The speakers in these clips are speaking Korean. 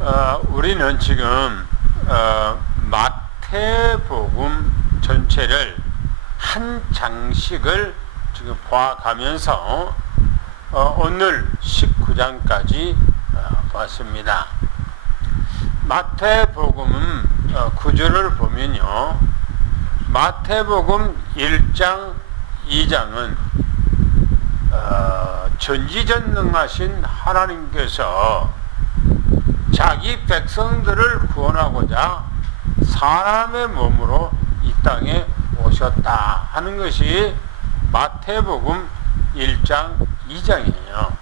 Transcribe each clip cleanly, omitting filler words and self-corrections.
우리는 지금 마태복음 전체를 한 장씩을 지금 봐가면서 오늘 19장까지 봤습니다. 마태복음 구절을 보면요, 마태복음 1장, 2장은 전지전능하신 하나님께서 자기 백성들을 구원하고자 사람의 몸으로 이 땅에 오셨다 하는 것이 마태복음 1장, 2장이에요.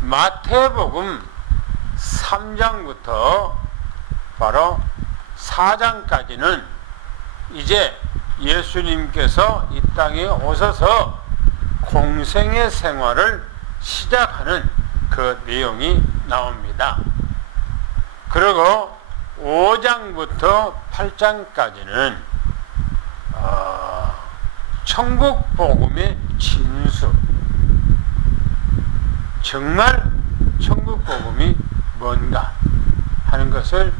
마태복음 3장부터 바로 4장까지는 이제 예수님께서 이 땅에 오셔서 공생의 생활을 시작하는 그 내용이 나옵니다. 그리고 5장부터 8장까지는 천국 복음의 진수, 정말 천국 복음이 뭔가 하는 것을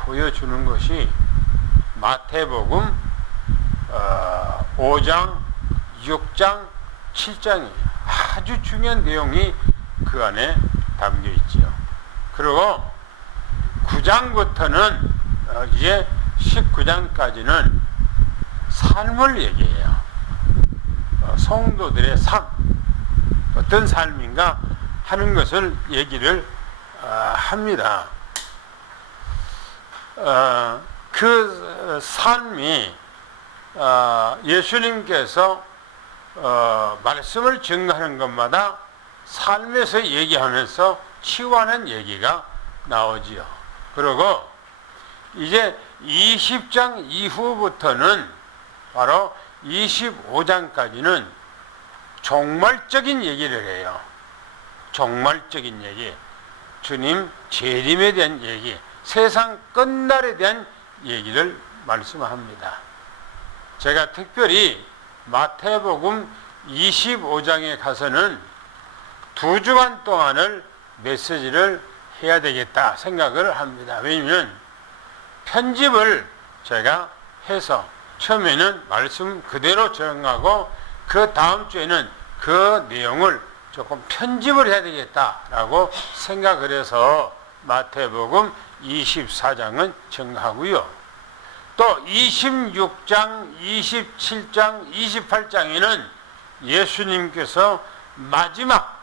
보여주는 것이 마태복음 5장, 6장, 7장이에요. 아주 중요한 내용이 그 안에 담겨 있지요. 그리고 9장부터는 이제 19장까지는 삶을 얘기해요. 성도들의 삶, 어떤 삶인가 하는 것을 얘기를 합니다. 그 삶이 예수님께서 말씀을 증거하는 것마다 삶에서 얘기하면서 치유하는 얘기가 나오지요. 그리고 이제 20장 이후부터는 바로 25장까지는 종말적인 얘기를 해요. 종말적인 얘기, 주님 재림에 대한 얘기, 세상 끝날에 대한 얘기를 말씀합니다. 제가 특별히 마태복음 25장에 가서는 2주간 동안을 메시지를 해야 되겠다 생각을 합니다. 왜냐하면 편집을 제가 해서 처음에는 말씀 그대로 정하고 그 다음 주에는 그 내용을 조금 편집을 해야 되겠다라고 생각을 해서 마태복음 24장은 정하고요. 또 26장, 27장, 28장에는 예수님께서 마지막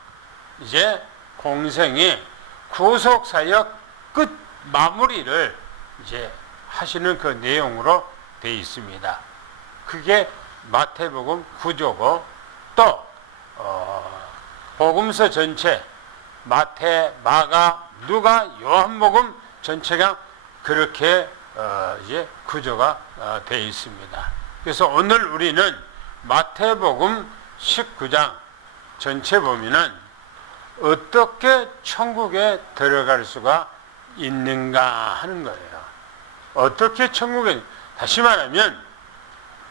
이제 공생의 구속사역 끝 마무리를 이제 하시는 그 내용으로 되어 있습니다. 그게 마태복음 구조고, 또 복음서 전체 마태, 마가, 누가, 요한복음 전체가 그렇게 이제 구조가 되어 있습니다. 그래서 오늘 우리는 마태복음 19장 전체 보면은 어떻게 천국에 들어갈 수가 있는가 하는 거예요. 어떻게 천국에, 다시 말하면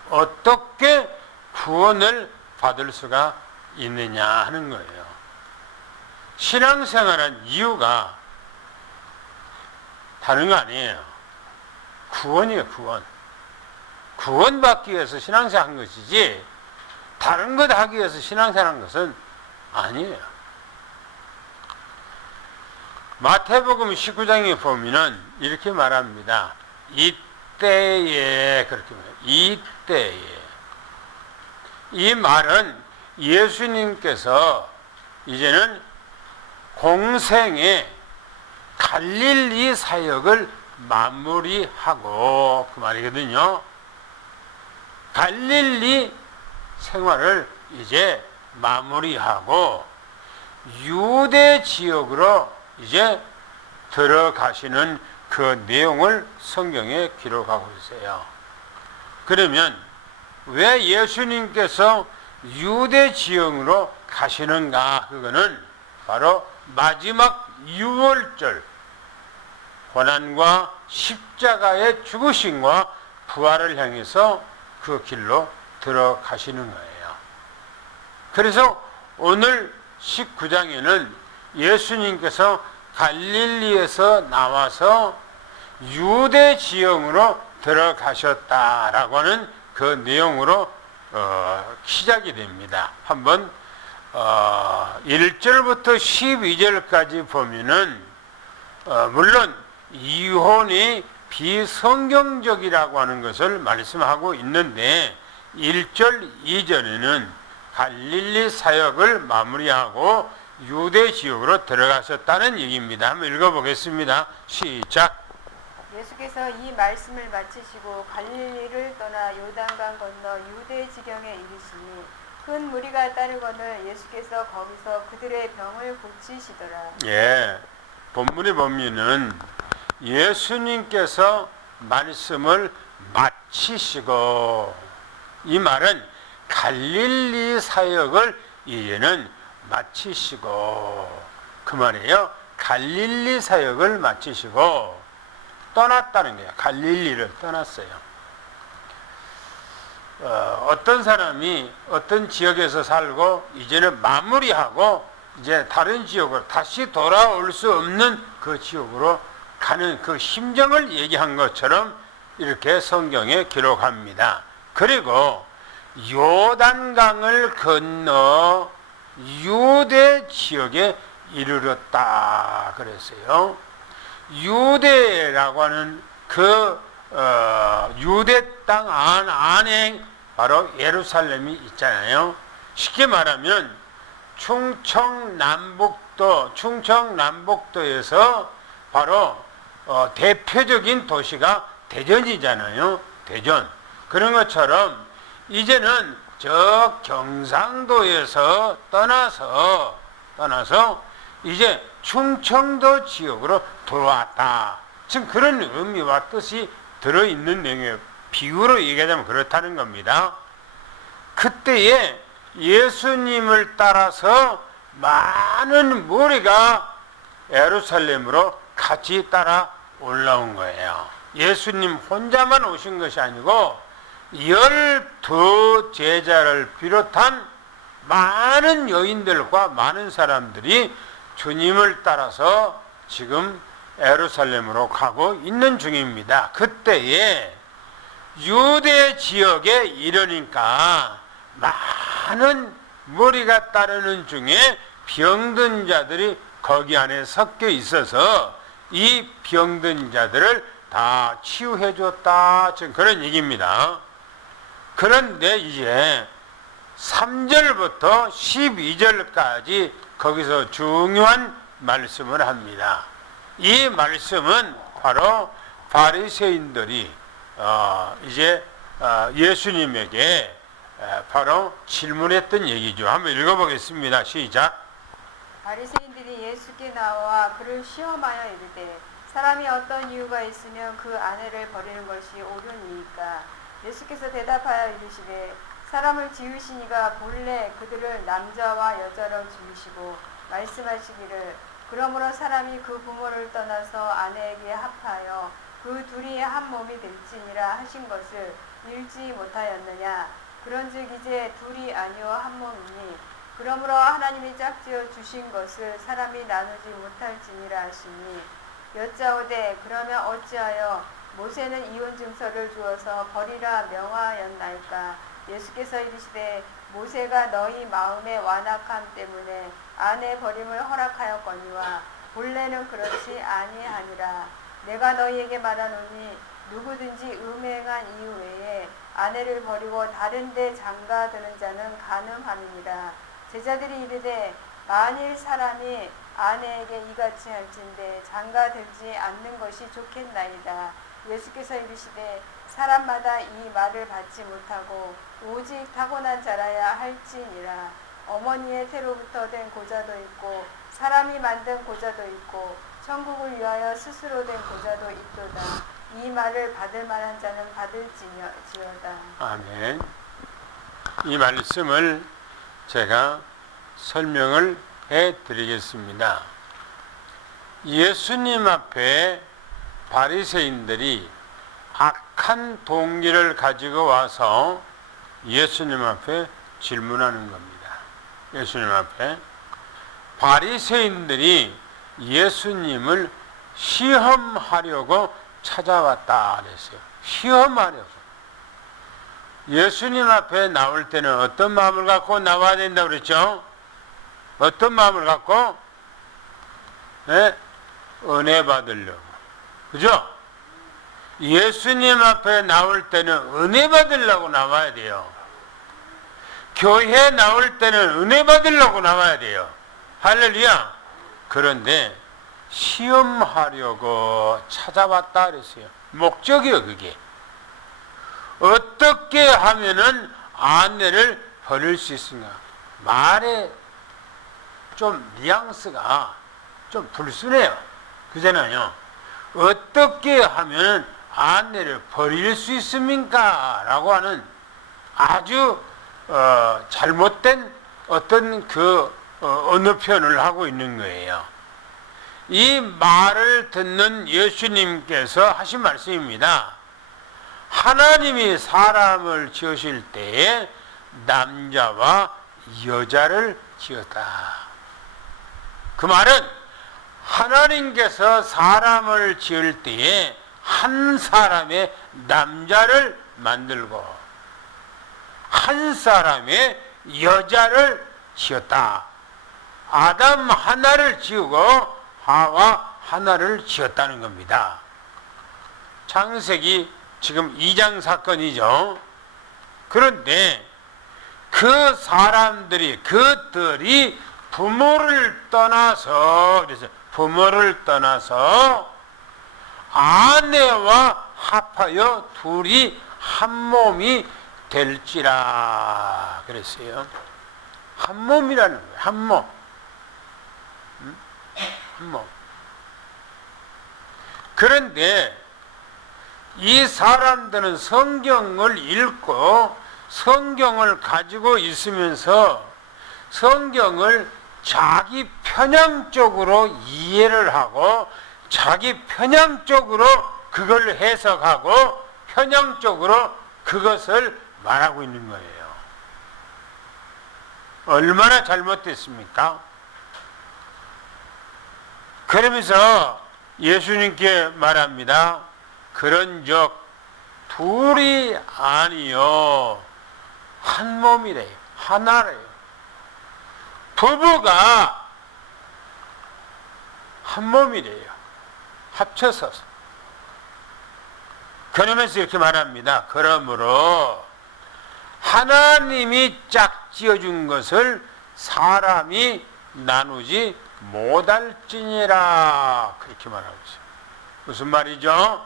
어떻게 구원을 받을 수가 있느냐 하는 거예요. 신앙생활한 이유가 다른 거 아니에요. 구원이에요, 구원. 구원받기 위해서 신앙생활 한 것이지 다른 것 하기 위해서 신앙생활 한 것은 아니에요. 마태복음 19장에 보면은 이렇게 말합니다. 이때에, 그렇게 말해요. 이때에. 이 말은 예수님께서 이제는 공생의 갈릴리 사역을 마무리하고, 그 말이거든요. 갈릴리 생활을 이제 마무리하고 유대 지역으로 이제 들어가시는 그 내용을 성경에 기록하고 있어요. 그러면 왜 예수님께서 유대 지역으로 가시는가? 그거는 바로 마지막 유월절, 고난과 십자가의 죽으심과 부활을 향해서 그 길로 들어가시는 거예요. 그래서 오늘 19장에는 예수님께서 갈릴리에서 나와서 유대 지형으로 들어가셨다라고 하는 그 내용으로 시작이 됩니다. 한번 1절부터 12절까지 보면은 물론 이혼이 비성경적이라고 하는 것을 말씀하고 있는데 1절, 2절에는 갈릴리 사역을 마무리하고 유대 지역으로 들어가셨다는 얘기입니다. 한번 읽어보겠습니다. 시작. 예수께서 이 말씀을 마치시고 갈릴리를 떠나 요단강 건너 유대 지경에 이르시니 큰 무리가 따르거늘 예수께서 거기서 그들의 병을 고치시더라. 예, 본문에 보면은 예수님께서 말씀을 마치시고, 이 말은 갈릴리 사역을 이제는 마치시고, 그 말이에요. 갈릴리 사역을 마치시고 떠났다는 거예요. 갈릴리를 떠났어요. 어떤 사람이 어떤 지역에서 살고 이제는 마무리하고 이제 다른 지역으로 다시 돌아올 수 없는 그 지역으로 가는 그 심정을 얘기한 것처럼 이렇게 성경에 기록합니다. 그리고 요단강을 건너 유대 지역에 이르렀다 그랬어요. 유대라고 하는 그 유대 땅 안에 바로 예루살렘이 있잖아요. 쉽게 말하면 충청남북도에서 바로 대표적인 도시가 대전이잖아요. 대전. 그런 것처럼 이제는 저 경상도에서 떠나서 이제 충청도 지역으로 돌아왔다. 지금 그런 의미와 뜻이 들어있는 내용이에요. 비유로 얘기하자면 그렇다는 겁니다. 그때에 예수님을 따라서 많은 무리가 예루살렘으로 같이 따라 올라온 거예요. 예수님 혼자만 오신 것이 아니고 12 제자를 비롯한 많은 여인들과 많은 사람들이 주님을 따라서 지금 예루살렘으로 가고 있는 중입니다. 그때에 유대 지역에 이르니까 많은 무리가 따르는 중에 병든 자들이 거기 안에 섞여 있어서 이 병든 자들을 다 치유해 줬다. 지금 그런 얘기입니다. 그런데 이제 3절부터 12절까지 거기서 중요한 말씀을 합니다. 이 말씀은 바로 바리새인들이 이제 예수님에게 바로 질문했던 얘기죠. 한번 읽어보겠습니다. 시작. 바리새인들이 예수께 나와 그를 시험하여 이르되 사람이 어떤 이유가 있으면 그 아내를 버리는 것이 옳으니까. 예수께서 대답하여 이르시되 사람을 지으시니가 본래 그들을 남자와 여자로 지으시고 말씀하시기를 그러므로 사람이 그 부모를 떠나서 아내에게 합하여 그 둘이 한 몸이 될지니라 하신 것을 읽지 못하였느냐. 그런즉 이제 둘이 아니요 한 몸이니 그러므로 하나님이 짝지어 주신 것을 사람이 나누지 못할지니라 하시니 여짜오되 그러면 어찌하여 모세는 이혼 증서를 주어서 버리라 명하였나이까. 예수께서 이르시되 모세가 너희 마음의 완악함 때문에 아내 버림을 허락하였거니와 본래는 그렇지 아니하니라. 내가 너희에게 말하노니 누구든지 음행한 이유 외에 아내를 버리고 다른 데 장가드는 자는 가늠함이니라. 제자들이 이르되 만일 사람이 아내에게 이같이 할진대 장가들지 않는 것이 좋겠나이다. 예수께서 이르시되 사람마다 이 말을 받지 못하고 오직 타고난 자라야 할지니라. 어머니의 태로부터 된 고자도 있고 사람이 만든 고자도 있고 천국을 위하여 스스로 된 고자도 있도다. 이 말을 받을 만한 자는 받을지어다. 아멘. 이 말씀을 제가 설명을 해드리겠습니다. 예수님 앞에 바리새인들이 악한 동기를 가지고 와서 예수님 앞에 질문하는 겁니다. 예수님 앞에 바리새인들이 예수님을 시험하려고 찾아왔다 그랬어요. 시험하려고. 예수님 앞에 나올 때는 어떤 마음을 갖고 나와야 된다고 그랬죠? 어떤 마음을 갖고? 네? 은혜 받으려고. 그죠? 예수님 앞에 나올 때는 은혜 받으려고 나와야 돼요. 교회에 나올 때는 은혜 받으려고 나와야 돼요. 할렐루야. 그런데 시험하려고 찾아왔다 그랬어요. 목적이요, 그게. 어떻게 하면은 아내를 버릴 수 있는가? 말에 좀 뉘앙스가 좀 불순해요. 그잖아요. 어떻게 하면 아내를 버릴 수 있습니까? 라고 하는 아주 잘못된 어떤 어느 표현을 하고 있는 거예요. 이 말을 듣는 예수님께서 하신 말씀입니다. 하나님이 사람을 지으실 때에 남자와 여자를 지었다. 그 말은 하나님께서 사람을 지을 때에 한 사람의 남자를 만들고 한 사람의 여자를 지었다. 아담 하나를 지우고 하와 하나를 지었다는 겁니다. 창세기 지금 2장 사건이죠. 그런데 그 사람들이 그들이 부모를 떠나서 그래서 부모를 떠나서 아내와 합하여 둘이 한 몸이 될지라 그랬어요. 한 몸이라는 거예요. 한 몸. 한 몸. 그런데 이 사람들은 성경을 읽고 성경을 가지고 있으면서 성경을 자기 편향적으로 이해를 하고 자기 편향적으로 그걸 해석하고 편향적으로 그것을 말하고 있는 거예요. 얼마나 잘못됐습니까? 그러면서 예수님께 말합니다. 그런즉 둘이 아니요 한 몸이래요. 하나래요. 부부가 한 몸이래요. 합쳐서. 그러면서 이렇게 말합니다. 그러므로 하나님이 짝 지어준 것을 사람이 나누지 못할지니라 그렇게 말하고 있어요. 무슨 말이죠?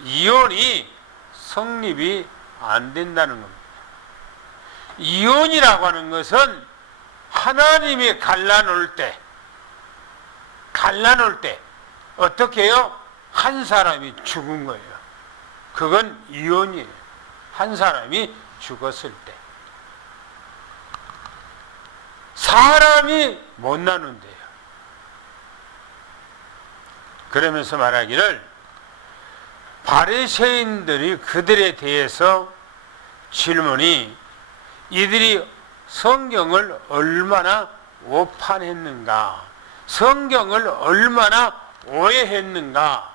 이혼이 성립이 안 된다는 겁니다. 이혼이라고 하는 것은 하나님이 갈라놓을 때 어떻게 해요? 한 사람이 죽은 거예요. 그건 이혼이에요. 한 사람이 죽었을 때 사람이 못 나눈대요. 그러면서 말하기를 바리새인들이 그들에 대해서 질문이 이들이 성경을 얼마나 오판했는가, 성경을 얼마나 오해했는가.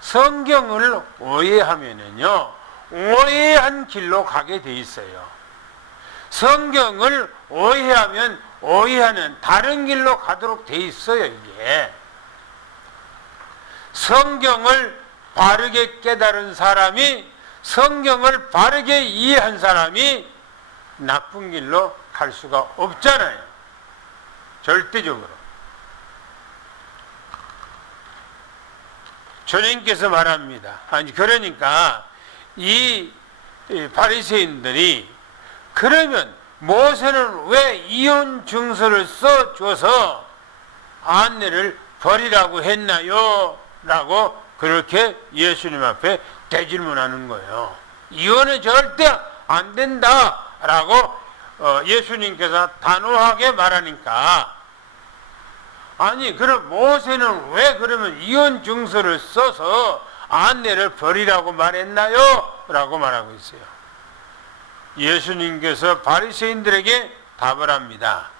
성경을 오해하면은요 오해한 길로 가게 돼 있어요. 성경을 오해하면 오해하는 다른 길로 가도록 돼 있어요. 이게 성경을 바르게 깨달은 사람이 성경을 바르게 이해한 사람이 나쁜 길로 갈 수가 없잖아요. 절대적으로. 주님께서 말합니다. 아니 그러니까 이 바리새인들이 그러면 모세는 왜 이혼 증서를 써줘서 아내를 버리라고 했나요? 라고 그렇게 예수님 앞에 대질문하는 거예요. 이혼은 절대 안 된다 라고 예수님께서 단호하게 말하니까 아니 그럼 모세는 왜 그러면 이혼 증서를 써서 아내를 버리라고 말했나요? 라고 말하고 있어요. 예수님께서 바리새인들에게 답을 합니다.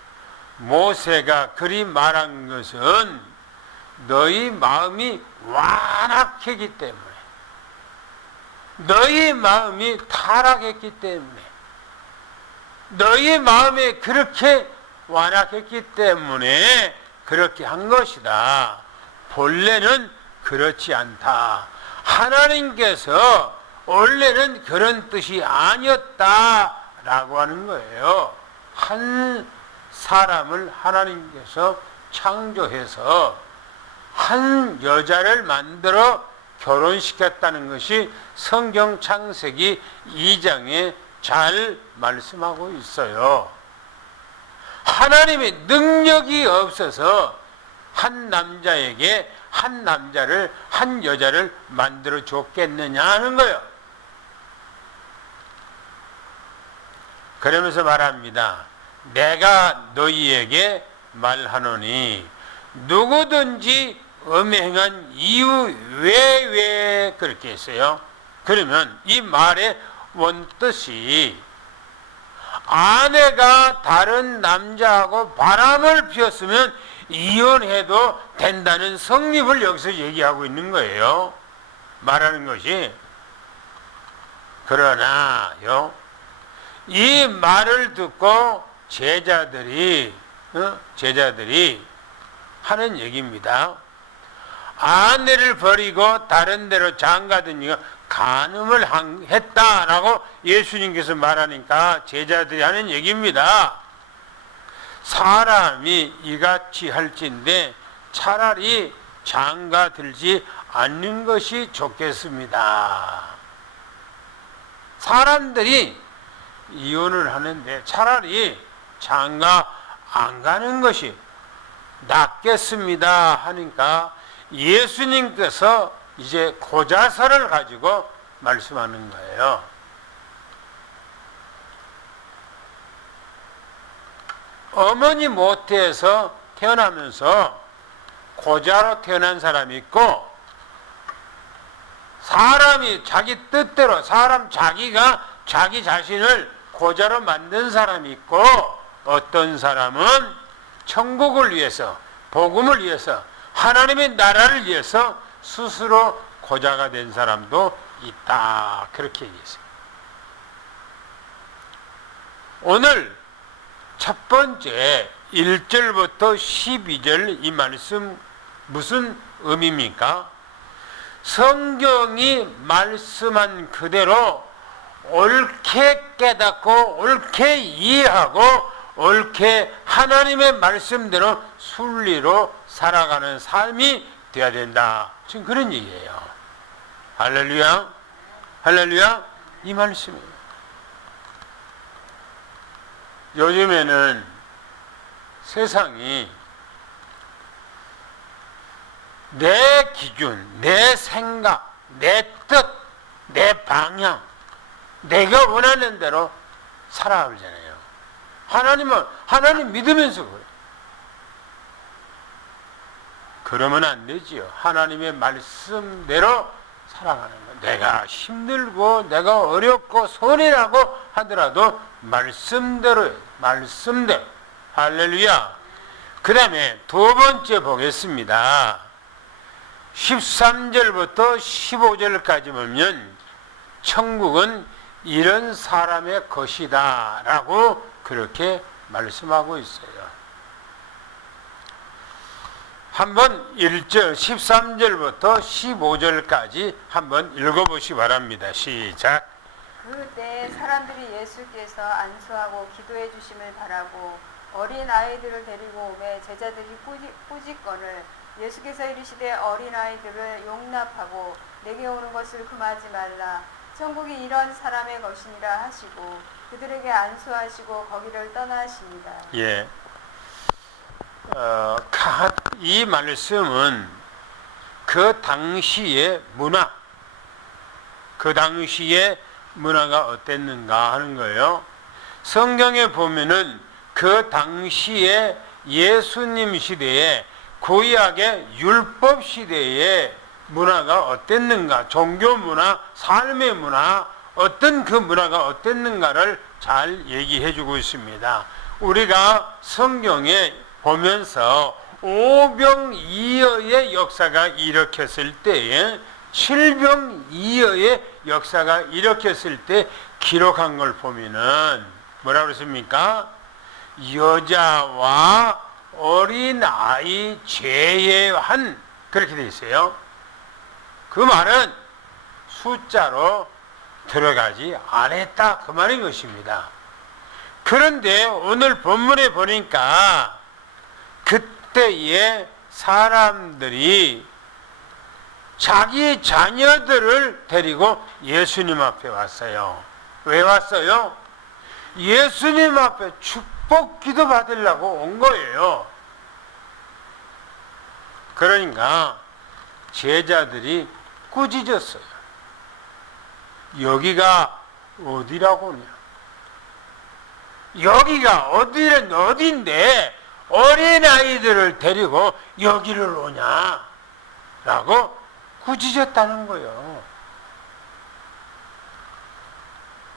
모세가 그리 말한 것은 너희 마음이 완악했기 때문에, 너희 마음이 타락했기 때문에, 너희 마음이 그렇게 완악했기 때문에 그렇게 한 것이다. 본래는 그렇지 않다. 하나님께서 원래는 그런 뜻이 아니었다라고 하는 거예요. 한 사람을 하나님께서 창조해서 한 여자를 만들어 결혼시켰다는 것이 성경 창세기 2장에 잘 말씀하고 있어요. 하나님의 능력이 없어서 한 남자에게 한 남자를, 한 여자를 만들어 줬겠느냐 하는 거예요. 그러면서 말합니다. 내가 너희에게 말하노니 누구든지 음행한 이유 왜 그렇게 했어요? 그러면 이 말의 원뜻이 아내가 다른 남자하고 바람을 피웠으면 이혼해도 된다는 성립을 여기서 얘기하고 있는 거예요. 말하는 것이. 그러나요, 이 말을 듣고 제자들이 하는 얘기입니다. 아내를 버리고 다른 데로 장가든 이가 간음을 했다라고 예수님께서 말하니까 제자들이 하는 얘기입니다. 사람이 이같이 할진데 차라리 장가들지 않는 것이 좋겠습니다. 사람들이 이혼을 하는데 차라리 장가 안 가는 것이 낫겠습니다 하니까 예수님께서 이제 고자서를 가지고 말씀하는 거예요. 어머니 모태에서 태어나면서 고자로 태어난 사람이 있고, 사람이 자기 뜻대로 자기가 자기 자신을 고자로 만든 사람이 있고, 어떤 사람은 천국을 위해서, 복음을 위해서, 하나님의 나라를 위해서 스스로 고자가 된 사람도 있다. 그렇게 얘기했어요. 오늘 첫 번째 1절부터 12절 이 말씀 무슨 의미입니까? 성경이 말씀한 그대로 옳게 깨닫고 옳게 이해하고 옳게 하나님의 말씀대로 순리로 살아가는 삶이 되어야 된다. 지금 그런 얘기예요. 할렐루야, 할렐루야. 이 말씀이에요. 요즘에는 세상이 내 기준, 내 생각, 내 뜻, 내 방향, 내가 원하는 대로 살아가잖아요. 하나님은 하나님 믿으면서 그래요. 그러면 안 되지요. 하나님의 말씀대로 살아가는 거예요. 내가 힘들고 내가 어렵고 손해라고 하더라도 말씀대로. 할렐루야. 그 다음에 두 번째 보겠습니다. 13절부터 15절까지 보면 천국은 이런 사람의 것이다 라고 그렇게 말씀하고 있어요. 한번 1절 13절부터 15절까지 한번 읽어보시기 바랍니다. 시작. 그때 사람들이 예수께서 안수하고 기도해 주심을 바라고 어린 아이들을 데리고 오매 제자들이 꾸짖거늘 예수께서 이르시되 어린 아이들을 용납하고 내게 오는 것을 금하지 말라. 천국이 이런 사람의 것이니라 하시고 그들에게 안수하시고 거기를 떠나십니다. 예. 이 말씀은 그 당시의 문화, 그 당시의 문화가 어땠는가 하는 거예요. 성경에 보면은 그 당시에 예수님 시대에 구약의 율법 시대의 문화가 어땠는가, 종교 문화, 삶의 문화, 어떤 그 문화가 어땠는가를 잘 얘기해 주고 있습니다. 우리가 성경에 보면서 오병이어의 역사가 일으켰을 때에 칠병이어의 역사가 일으켰을 때 기록한 걸 보면은 뭐라고 그랬습니까? 여자와 어린아이 제외한 그렇게 되어 있어요. 그 말은 숫자로 들어가지 않았다 그 말인 것입니다. 그런데 오늘 본문에 보니까 그때의 사람들이 자기 자녀들을 데리고 예수님 앞에 왔어요. 왜 왔어요? 예수님 앞에 축복 기도 받으려고 온 거예요. 그러니까 제자들이 꾸짖었어요. 여기가 어디라고냐? 여기가 어딘데 어린아이들을 데리고 여기를 오냐? 라고 꾸짖었다는 거예요.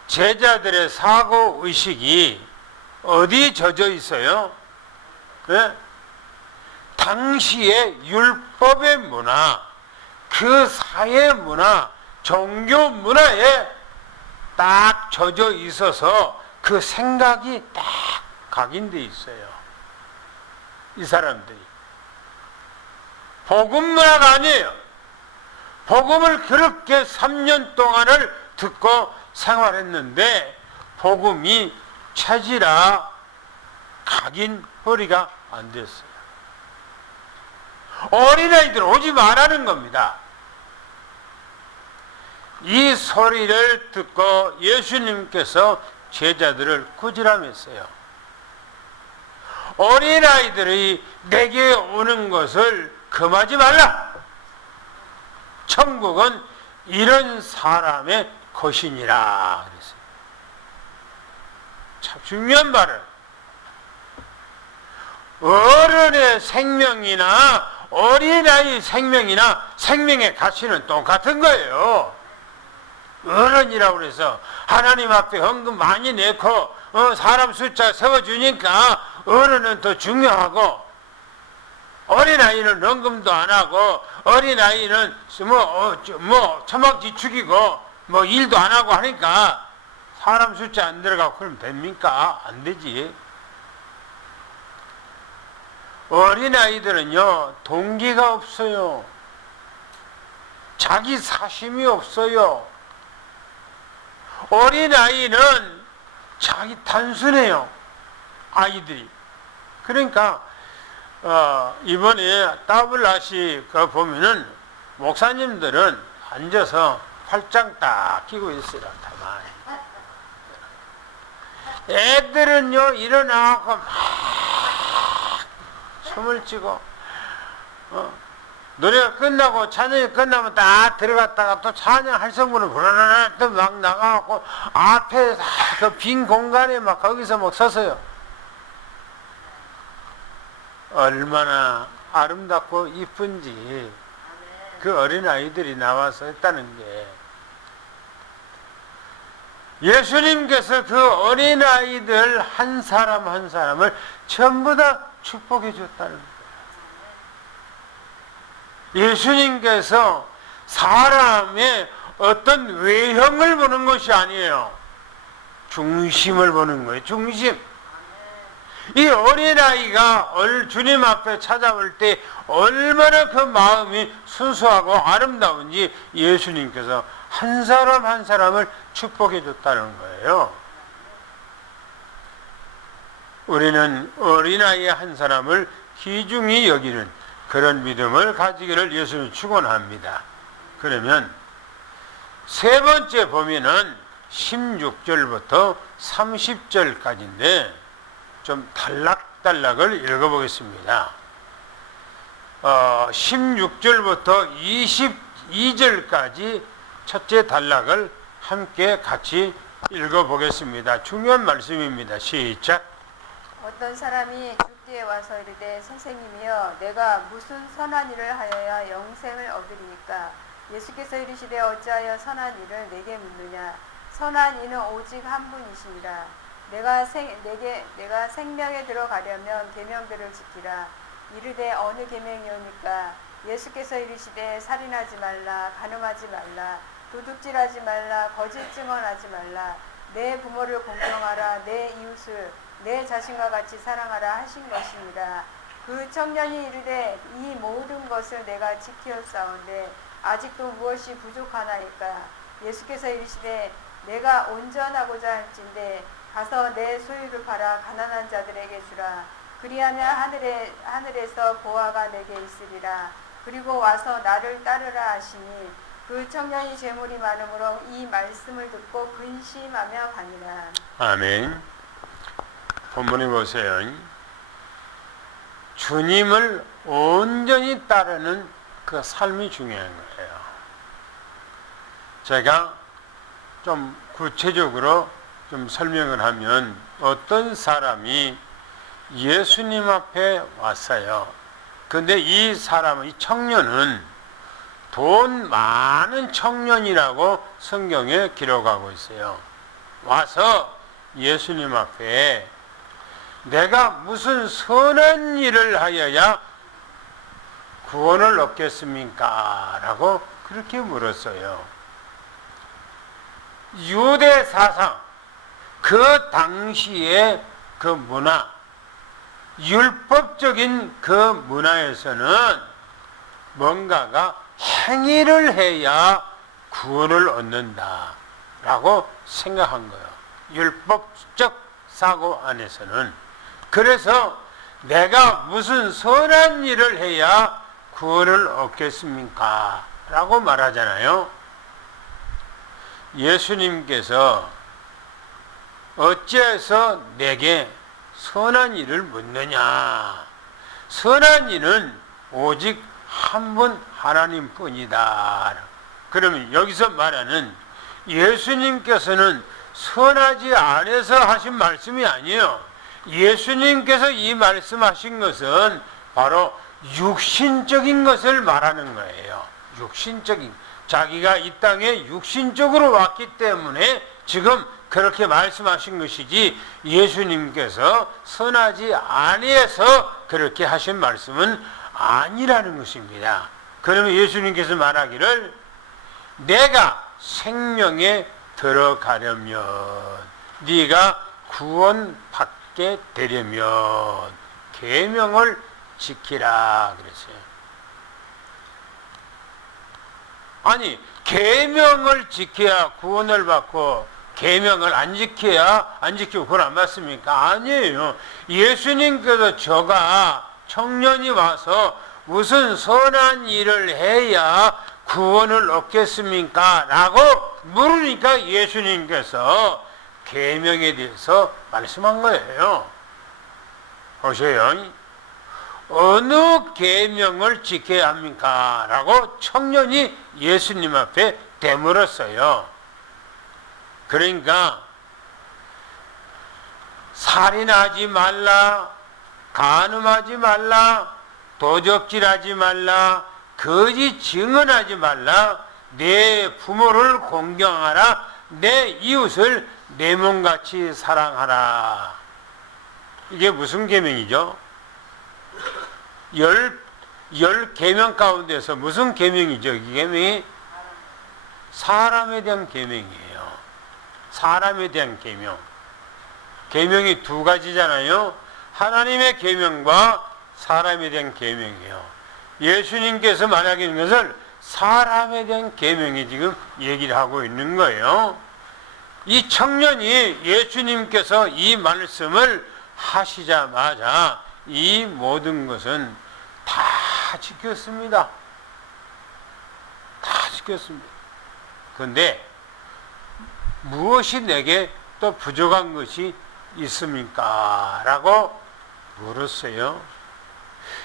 제자들의 사고의식이 어디 젖어 있어요? 네? 당시의 율법의 문화, 그 사회 문화, 종교 문화에 딱 젖어 있어서 그 생각이 딱 각인되어 있어요. 이 사람들이. 복음 문화가 아니에요. 복음을 그렇게 3년 동안을 듣고 생활했는데 복음이 체질화 각인 허리가 안 됐어요. 어린아이들 오지 말라는 겁니다. 이 소리를 듣고 예수님께서 제자들을 꾸짖으면서요. 어린아이들이 내게 오는 것을 금하지 말라. 천국은 이런 사람의 것이니라 그랬어요. 참 중요한 말을. 어른의 생명이나 어린아이 생명이나 생명의 가치는 똑같은 거예요. 어른이라고 그래서 하나님 앞에 헌금 많이 내고 사람 숫자 세워주니까 어른은 더 중요하고 어린아이는 헌금도 안 하고 어린아이는 처막지축이고 일도 안 하고 하니까 사람 숫자 안 들어가고 그러면 됩니까? 안 되지. 어린아이들은요 동기가 없어요. 자기 사심이 없어요. 어린아이는 자기 단순해요. 아이들이. 그러니까 이번에 WRC 그 보면은 목사님들은 앉아서 팔짱 딱 끼고 있어요. 가만히. 애들은요 일어나고 막 춤을 추고 노래가 끝나고 찬양이 끝나면 딱 들어갔다가 또 찬양 할성분을 부르르르 또 막 나가고 앞에 그 빈 공간에 막 거기서 막 서서요. 얼마나 아름답고 이쁜지 그 어린아이들이 나와서 했다는 게 예수님께서 그 어린아이들 한 사람 한 사람을 전부 다 축복해 줬다는 거예요. 예수님께서 사람의 어떤 외형을 보는 것이 아니에요. 중심을 보는 거예요. 중심. 이 어린아이가 주님 앞에 찾아올 때 얼마나 그 마음이 순수하고 아름다운지 예수님께서 한 사람 한 사람을 축복해 줬다는 거예요. 우리는 어린아이 한 사람을 귀중히 여기는 그런 믿음을 가지기를 예수님 축원합니다. 그러면 세 번째 보면은 16절부터 30절까지인데 좀 단락단락을 읽어보겠습니다. 16절부터 22절까지 첫째 단락을 함께 같이 읽어보겠습니다. 중요한 말씀입니다. 시작. 어떤 사람이 죽기에 와서 이르되 선생님이여 내가 무슨 선한 일을 하여야 영생을 얻으리이까? 예수께서 이르시되 어찌하여 선한 일을 내게 묻느냐? 선한 이는 오직 한 분이시니라. 내가 생명에 들어가려면 계명들을 지키라. 이르되 어느 계명이오니까? 예수께서 이르시되 살인하지 말라, 간음하지 말라, 도둑질하지 말라, 거짓 증언하지 말라, 내 부모를 공경하라, 내 이웃을 내 자신과 같이 사랑하라 하신 것입니다. 그 청년이 이르되 이 모든 것을 내가 지키었사온데 아직도 무엇이 부족하나이까? 예수께서 이르시되 내가 온전하고자 할진대 가서 내 소유를 팔아 가난한 자들에게 주라. 그리하면 하늘에서 보화가 내게 있으리라. 그리고 와서 나를 따르라 하시니 그 청년이 재물이 많으므로 이 말씀을 듣고 근심하며 가니라. 아멘. 본문에 보세요. 주님을 온전히 따르는 그 삶이 중요한 거예요. 제가 좀 구체적으로 좀 설명을 하면 어떤 사람이 예수님 앞에 왔어요. 근데 이 사람은, 이 청년은 돈 많은 청년이라고 성경에 기록하고 있어요. 와서 예수님 앞에 내가 무슨 선한 일을 하여야 구원을 얻겠습니까? 라고 그렇게 물었어요. 유대 사상, 그 당시의 그 문화, 율법적인 그 문화에서는 뭔가가 행위를 해야 구원을 얻는다 라고 생각한 거예요. 율법적 사고 안에서는. 그래서 내가 무슨 선한 일을 해야 구원을 얻겠습니까? 라고 말하잖아요. 예수님께서 어찌해서 내게 선한 일을 묻느냐? 선한 일은 오직 한 분 하나님 뿐이다. 그러면 여기서 말하는 예수님께서는 선하지 않아서 하신 말씀이 아니에요. 예수님께서 이 말씀하신 것은 바로 육신적인 것을 말하는 거예요. 육신적인, 자기가 이 땅에 육신적으로 왔기 때문에 지금 그렇게 말씀하신 것이지, 예수님께서 선하지 아니해서 그렇게 하신 말씀은 아니라는 것입니다. 그러면 예수님께서 말하기를 내가 생명에 들어가려면, 네가 구원받게 되려면 계명을 지키라 그랬어요. 아니, 계명을 지켜야 구원을 받고 계명을 안 지키고 구원 안 받습니까? 아니에요. 예수님께서 저가 청년이 와서 무슨 선한 일을 해야 구원을 얻겠습니까? 라고 물으니까 예수님께서 계명에 대해서 말씀한 거예요. 보세요. 어느 계명을 지켜야 합니까? 라고 청년이 예수님 앞에 되물었어요. 그러니까 살인하지 말라, 간음하지 말라, 도적질하지 말라, 거짓 증언하지 말라, 내 부모를 공경하라, 내 이웃을 내 몸같이 사랑하라. 이게 무슨 계명이죠? 열 계명 가운데서 무슨 계명이죠? 이 계명이 사람에 대한 계명이에요. 사람에 대한 계명. 계명이 두 가지잖아요. 하나님의 계명과 사람에 대한 계명이에요. 예수님께서 말하는 것을 사람에 대한 계명이 지금 얘기를 하고 있는 거예요. 이 청년이 예수님께서 이 말씀을 하시자마자 이 모든 것은 다 지켰습니다. 다 지켰습니다. 그런데 무엇이 내게 또 부족한 것이 있습니까? 라고 물었어요.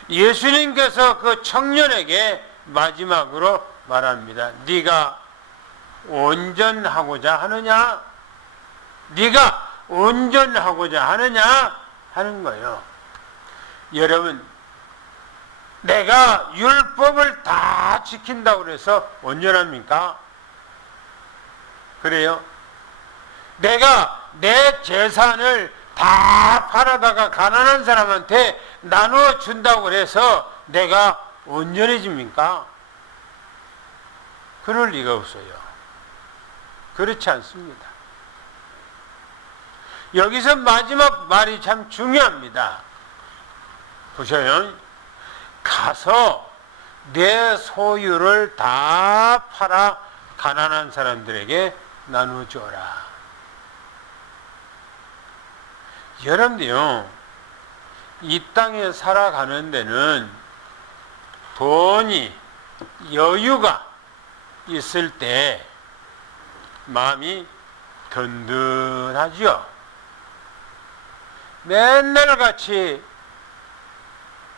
예수님께서 그 청년에게 마지막으로 말합니다. 네가 온전하고자 하느냐? 네가 온전하고자 하느냐? 하는 거예요. 여러분, 내가 율법을 다 지킨다고 해서 온전합니까? 그래요? 내가 내 재산을 다 팔아다가 가난한 사람한테 나눠 준다고 해서 내가 온전해집니까? 그럴 리가 없어요. 그렇지 않습니다. 여기서 마지막 말이 참 중요합니다. 보셔요. 가서 내 소유를 다 팔아 가난한 사람들에게 나눠줘라. 여러분들요, 이 땅에 살아가는 데는 돈이, 여유가 있을 때 마음이 든든하죠. 맨날 같이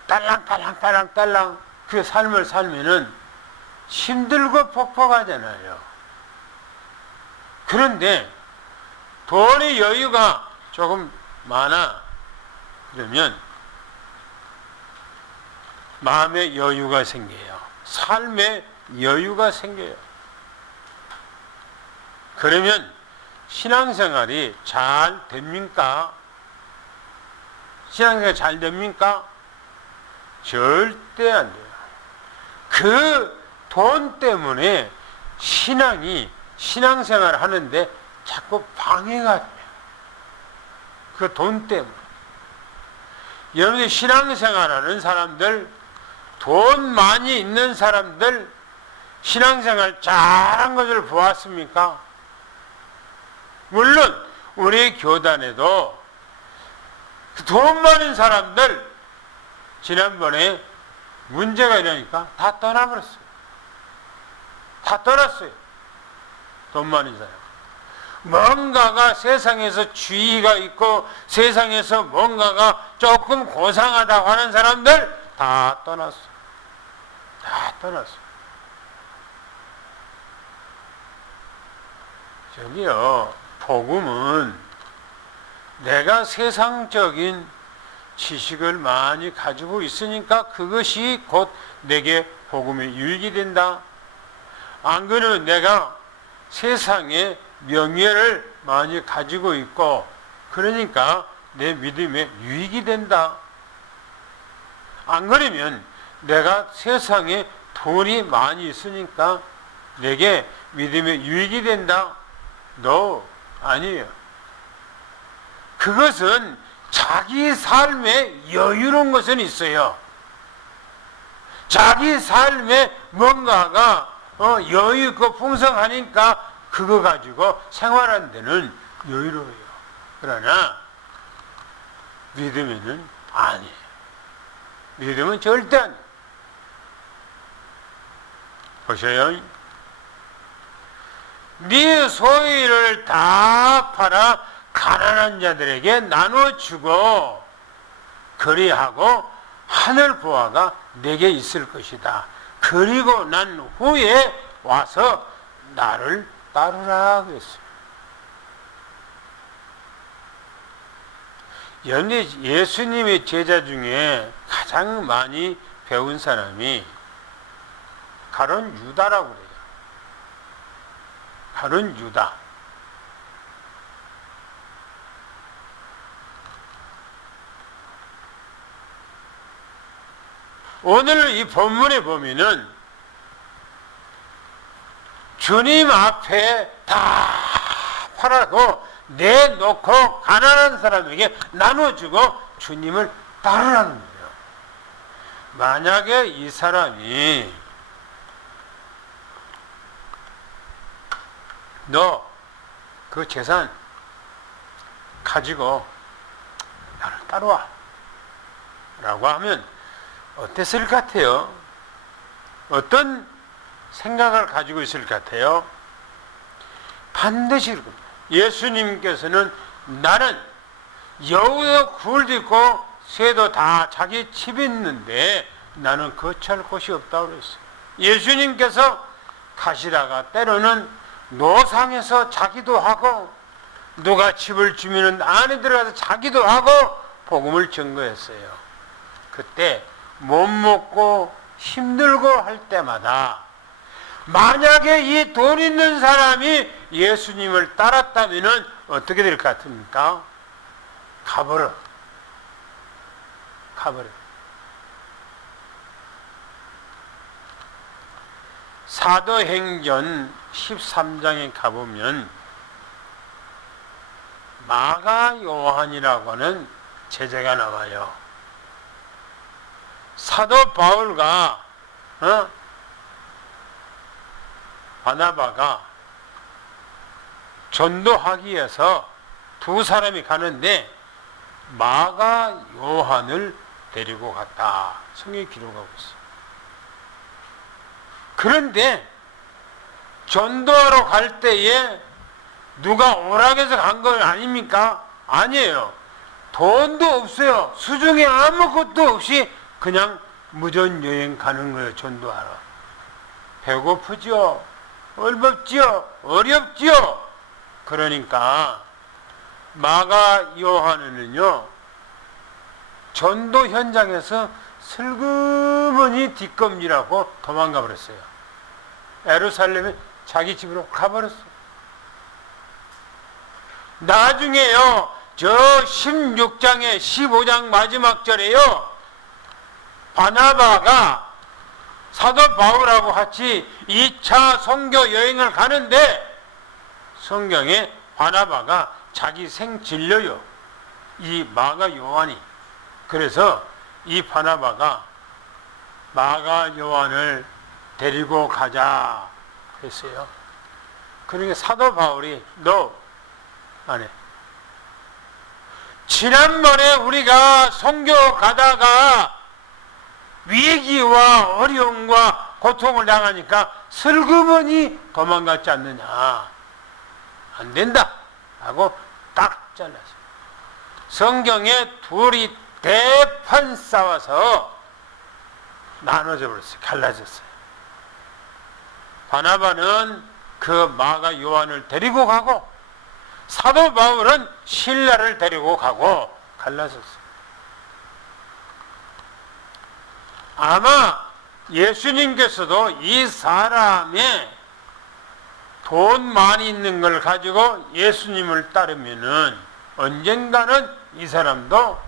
딸랑딸랑 그 삶을 살면은 힘들고 퍽퍽하잖아요. 그런데 돈의 여유가 조금 많아. 그러면 마음의 여유가 생겨요. 삶의 여유가 생겨요. 그러면 신앙생활이 잘 됩니까? 신앙생활이 잘 됩니까? 절대 안 돼요. 그 돈 때문에 신앙생활을 하는데 자꾸 방해가 돼요. 그 돈 때문에. 여러분들 신앙생활하는 사람들, 돈 많이 있는 사람들, 신앙생활 잘한 것을 보았습니까? 물론 우리 교단에도 돈 많은 사람들 지난번에 문제가 일어나니까 다 떠나버렸어요. 다 떠났어요. 돈 많은 사람. 뭔가가 세상에서 주의가 있고 세상에서 뭔가가 조금 고상하다고 하는 사람들 다 떠났어. 다 떠났어. 저기요, 복음은 내가 세상적인 지식을 많이 가지고 있으니까 그것이 곧 내게 복음의 유익이 된다. 안 그러면 내가 세상에 명예를 많이 가지고 있고 그러니까 내 믿음에 유익이 된다. 안 그러면 내가 세상에 돈이 많이 있으니까 내게 믿음에 유익이 된다. No, 아니에요. 그것은 자기 삶에 여유로운 것은 있어요. 자기 삶에 뭔가가 여유 있고 풍성하니까 그거 가지고 생활하는 데는 여유로워요. 그러나 믿음에는 아니에요. 믿음은 절대 아니에요. 보세요. 네 소유를 다 팔아 가난한 자들에게 나눠주고 그리하고 하늘 보화가 내게 있을 것이다. 그리고 난 후에 와서 나를 따르라 그랬어요. 예수님의 제자 중에 가장 많이 배운 사람이 가룟 유다라고 그래요. 가룟 유다. 오늘 이 본문에 보면은 주님 앞에 다 팔아고 내놓고 가난한 사람에게 나눠주고 주님을 따르라는 거예요. 만약에 이 사람이 너 그 재산 가지고 나를 따라와 라고 하면 어땠을 것 같아요? 어떤 생각을 가지고 있을 것 같아요? 반드시 예수님께서는 나는 여우도 굴도 있고 새도 다 자기 집이 있는데 나는 거처할 곳이 없다고 그랬어요. 예수님께서 가시다가 때로는 노상에서 자기도 하고 누가 집을 주면 안에 들어가서 자기도 하고 복음을 증거했어요. 그때 못 먹고 힘들고 할 때마다 만약에 이 돈 있는 사람이 예수님을 따랐다면 어떻게 될 것 같습니까? 가버려. 사도행전 13장에 가보면 마가 요한이라고 하는 제자가 나와요. 사도 바울과 바나바가 전도하기 위해서 두 사람이 가는데 마가 요한을 데리고 갔다. 성경이 기록하고 있어요. 그런데 전도하러 갈 때에 누가 오락해서 간 건 아닙니까? 아니에요. 돈도 없어요. 수중에 아무것도 없이 그냥 무전여행 가는 거예요. 전도하러. 배고프죠? 얼먹지요? 어렵지요? 그러니까 마가 요한은요 전도 현장에서 슬그머니 뒷검질하고 도망가 버렸어요. 예루살렘에 자기 집으로 가버렸어요. 나중에요 저 16장에 15장 마지막 절에요 바나바가 사도 바울하고 같이 2차 선교 여행을 가는데 성경에 바나바가 자기 생질려요. 이 마가 요한이. 그래서 이 바나바가 마가 요한을 데리고 가자 했어요. 그러니까 사도 바울이 너 안해. 지난번에 우리가 선교 가다가 위기와 어려움과 고통을 당하니까 슬그머니 도망갔지 않느냐. 안 된다 하고 딱 잘랐어요. 성경에 둘이 대판 싸워서 나눠져 버렸어요. 갈라졌어요. 바나바는 그 마가 요한을 데리고 가고 사도 바울은 실라를 데리고 가고 갈라졌어요. 아마 예수님께서도 이 사람의 돈 많이 있는 걸 가지고 예수님을 따르면은 언젠가는 이 사람도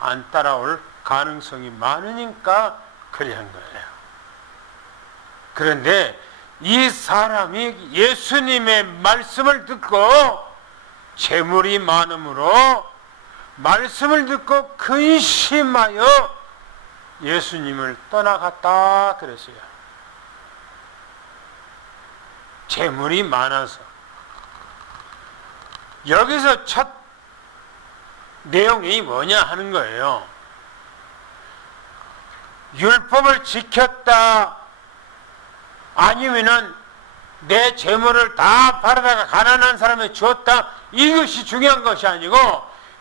안 따라올 가능성이 많으니까 그래 한 거예요. 그런데 이 사람이 예수님의 말씀을 듣고 재물이 많음으로 말씀을 듣고 근심하여 예수님을 떠나갔다 그랬어요. 재물이 많아서. 여기서 첫 내용이 뭐냐 하는 거예요. 율법을 지켰다 아니면은 내 재물을 다 팔아다가 가난한 사람에 주었다 이것이 중요한 것이 아니고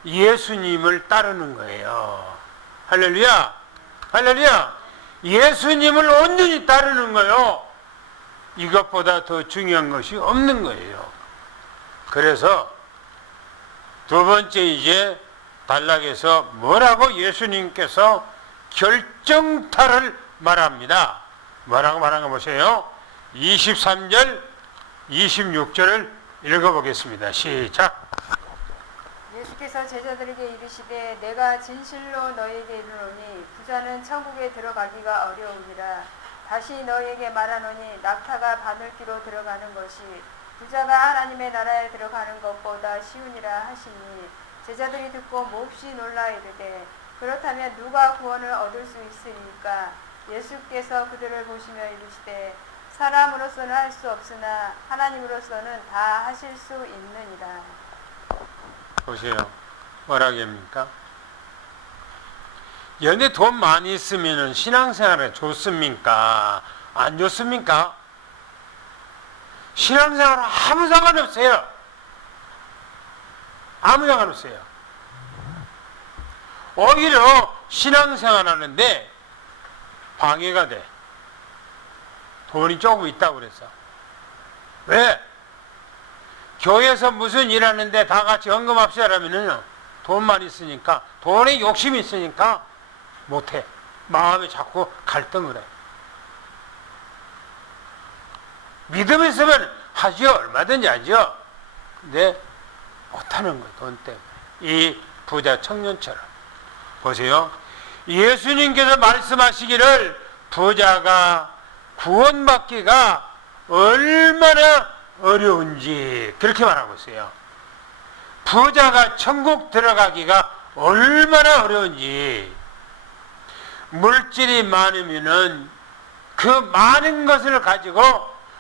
예수님을 따르는 거예요. 할렐루야. 할렐루야. 예수님을 온전히 따르는 거요. 이것보다 더 중요한 것이 없는 거예요. 그래서 두 번째 이제 단락에서 뭐라고 예수님께서 결정타를 말합니다. 뭐라고 말하는 거 보세요. 23절 26절을 읽어보겠습니다. 시작. 예수께서 제자들에게 이르시되 내가 진실로 너희에게 이르노니 부자는 천국에 들어가기가 어려우니라. 다시 너희에게 말하노니 낙타가 바늘귀로 들어가는 것이 부자가 하나님의 나라에 들어가는 것보다 쉬우니라 하시니 제자들이 듣고 몹시 놀라 이르되 그렇다면 누가 구원을 얻을 수 있으리까? 예수께서 그들을 보시며 이르시되 사람으로서는 할 수 없으나 하나님으로서는 다 하실 수 있느니라. 보세요. 뭐라고 합니까? 연애 돈 많이 있으면 신앙생활에 좋습니까? 안 좋습니까? 신앙생활은 아무 상관없어요. 아무 상관없어요. 오히려 신앙생활 하는데 방해가 돼. 돈이 조금 있다고 그래서. 왜? 교회에서 무슨 일 하는데 다 같이 헌금합시다 하면은 돈만 있으니까, 돈에 욕심이 있으니까 못해. 마음에 자꾸 갈등을 해. 믿음 있으면 하죠. 얼마든지 하죠. 근데 못하는 거예요. 돈 때문에. 이 부자 청년처럼. 보세요. 예수님께서 말씀하시기를 부자가 구원받기가 얼마나 어려운지 그렇게 말하고 있어요. 부자가 천국 들어가기가 얼마나 어려운지. 물질이 많으면은 그 많은 것을 가지고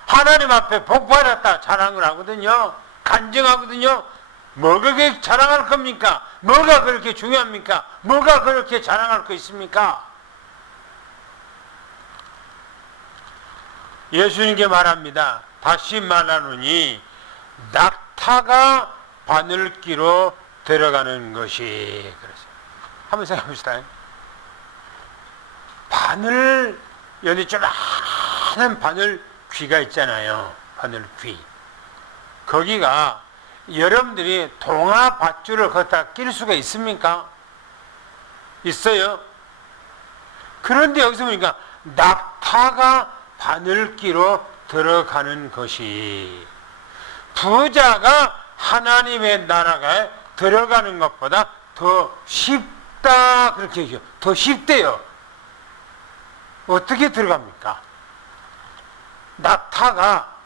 하나님 앞에 복받았다 자랑을 하거든요. 간증하거든요. 뭐가 그렇게 자랑할 겁니까? 뭐가 그렇게 중요합니까? 뭐가 그렇게 자랑할 거 있습니까? 예수님께 말합니다. 다시 말하노니 낙타가 바늘귀로 들어가는 것이. 그래서 한번 생각해 봅시다. 바늘, 여기 쪼만한 바늘귀가 있잖아요. 바늘귀. 거기가 여러분들이 동화 밧줄을 걷다 낄 수가 있습니까? 있어요? 그런데 여기서 보니까 낙타가 바늘귀로 들어가는 것이, 부자가 하나님의 나라에 들어가는 것보다 더 쉽다, 그렇게 얘기해요. 더 쉽대요. 어떻게 들어갑니까? 낙타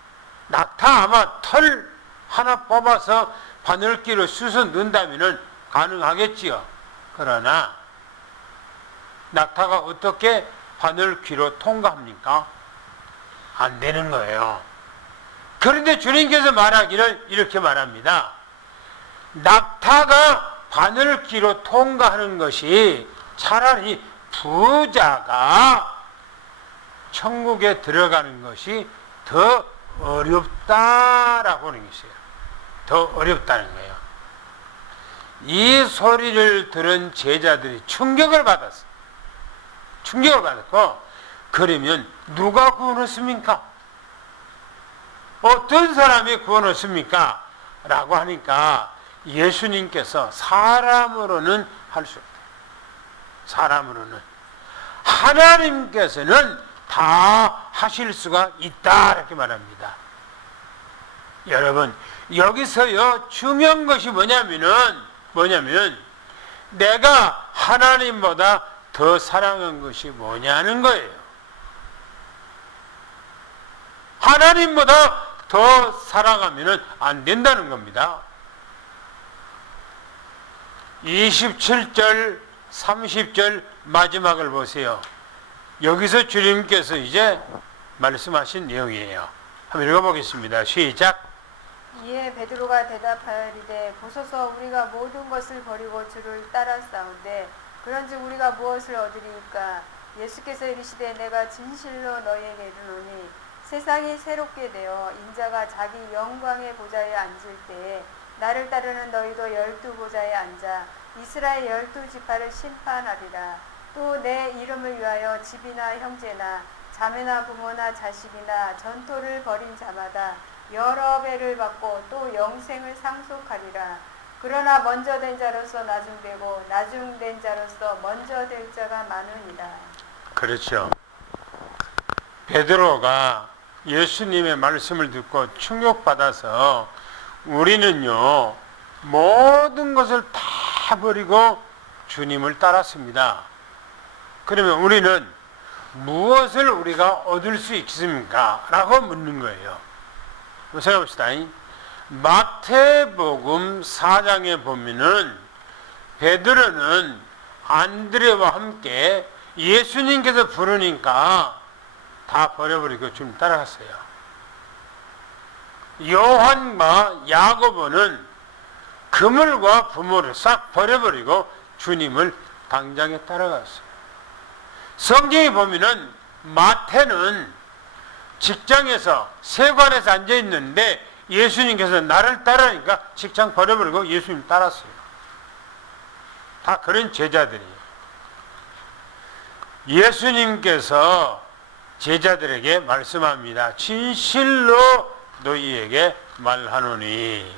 아마 털 하나 뽑아서 바늘귀로 쑤서 넣는다면 가능하겠지요. 그러나 낙타가 어떻게 바늘귀로 통과합니까? 안 되는 거예요. 그런데 주님께서 말하기를 이렇게 말합니다. 낙타가 바늘귀로 통과하는 것이 차라리 부자가 천국에 들어가는 것이 더 어렵다라고 하는 것이에요. 더 어렵다는 거예요. 이 소리를 들은 제자들이 충격을 받았어요. 충격을 받았고, 그러면 누가 구원 얻습니까? 어떤 사람이 구원 얻습니까? 라고 하니까 예수님께서 사람으로는 할 수 없다. 사람으로는. 하나님께서는 다 하실 수가 있다, 이렇게 말합니다. 여러분, 여기서요 중요한 것이 뭐냐면 내가 하나님보다 더 사랑한 것이 뭐냐는 거예요. 하나님보다 더 사랑하면 안 된다는 겁니다. 27절 30절 마지막을 보세요. 여기서 주님께서 이제 말씀하신 내용이에요. 한번 읽어보겠습니다. 시작. 이에 베드로가 대답하여 이르되 보소서, 우리가 모든 것을 버리고 주를 따랐사온데 그런즉 우리가 무엇을 얻으리이까? 예수께서 이르시되 내가 진실로 너희에게 이르노니 세상이 새롭게 되어 인자가 자기 영광의 보좌에 앉을 때에 나를 따르는 너희도 12보좌에 앉아 이스라엘 12지파를 심판하리라. 또 내 이름을 위하여 집이나 형제나 자매나 부모나 자식이나 전토를 벌인 자마다 여러 배를 받고 또 영생을 상속하리라. 그러나 먼저 된 자로서 나중되고 나중된 자로서 먼저 될 자가 많으니라. 그렇죠. 베드로가 예수님의 말씀을 듣고 충격받아서 우리는요 모든 것을 다 버리고 주님을 따랐습니다. 그러면 우리는 무엇을 우리가 얻을 수 있겠습니까? 라고 묻는 거예요. 생각해봅시다. 마태복음 4장에 보면은 베드로는 안드레와 함께 예수님께서 부르니까 다 버려버리고 주님 따라갔어요. 요한과 야고보는 그물과 부모를 싹 버려버리고 주님을 당장에 따라갔어요. 성경에 보면은 마태는 직장에서 세관에서 앉아있는데 예수님께서 나를 따르니까 직장 버려버리고 예수님 따랐어요. 다 그런 제자들이에요. 예수님께서 제자들에게 말씀합니다. 진실로 너희에게 말하노니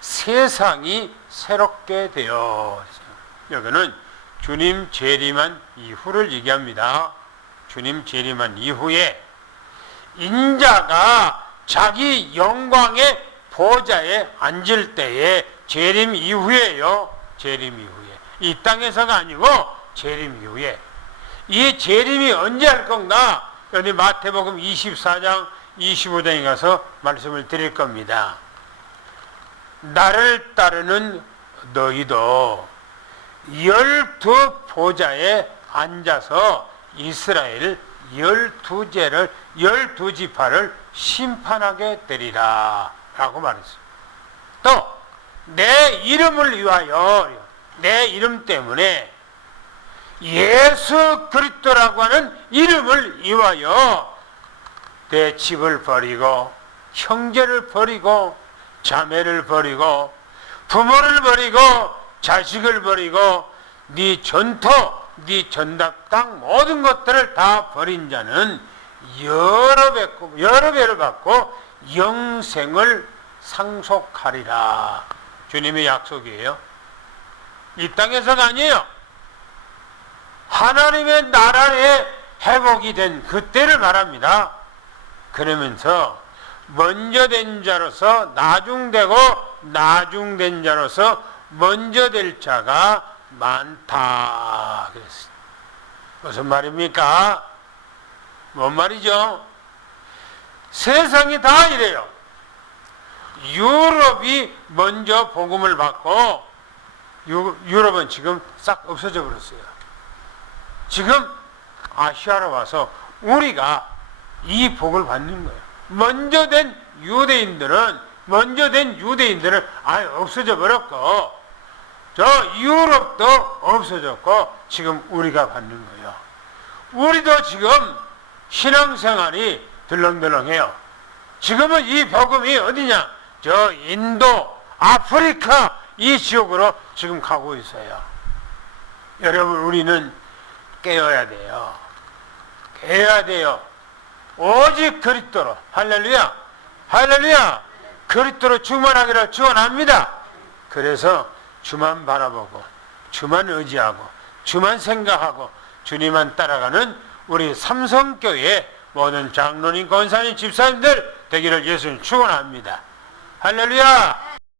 세상이 새롭게 되어. 여기는 주님 재림한 이후를 얘기합니다. 주님 재림한 이후에 인자가 자기 영광의 보좌에 앉을 때에 재림 이후에요. 재림 이후에. 이 땅에서가 아니고 재림 이후에. 이 재림이 언제 할 건가? 여기 마태복음 24장 25장에 가서 말씀을 드릴 겁니다. 나를 따르는 너희도 12 보좌에 앉아서 이스라엘 12지파를 심판하게 되리라 라고 말했어요. 또 내 이름을 위하여, 내 이름 때문에 예수 그리스도라고 하는 이름을 위하여 내 집을 버리고 형제를 버리고 자매를 버리고 부모를 버리고 자식을 버리고 네 전토, 네 전답 땅 모든 것들을 다 버린 자는 여러 배를 받고 영생을 상속하리라. 주님의 약속이에요. 이 땅에서가 아니에요. 하나님의 나라의 회복이 된 그때를 말합니다. 그러면서 먼저 된 자로서 나중되고 나중된 자로서 먼저 될 자가 많다 그랬어요. 무슨 말입니까? 뭔 말이죠? 세상이 다 이래요. 유럽이 먼저 복음을 받고 유럽은 지금 싹 없어져 버렸어요. 지금 아시아로 와서 우리가 이 복을 받는 거예요. 먼저 된 유대인들은 아예 없어져 버렸고 저 유럽도 없어졌고 지금 우리가 받는 거예요. 우리도 지금 신앙생활이 들렁들렁해요. 지금은 이 복음이 어디냐? 저 인도, 아프리카 이 지역으로 지금 가고 있어요. 여러분 우리는 깨어야 돼요. 깨어야 돼요. 오직 그리스도로 할렐루야, 할렐루야. 그리스도로 충만하기를 축원합니다. 그래서 주만 바라보고 주만 의지하고 주만 생각하고 주님만 따라가는 우리 삼성교회 모든 장로님, 권사님, 집사님들 되기를 예수님 축원합니다. 할렐루야.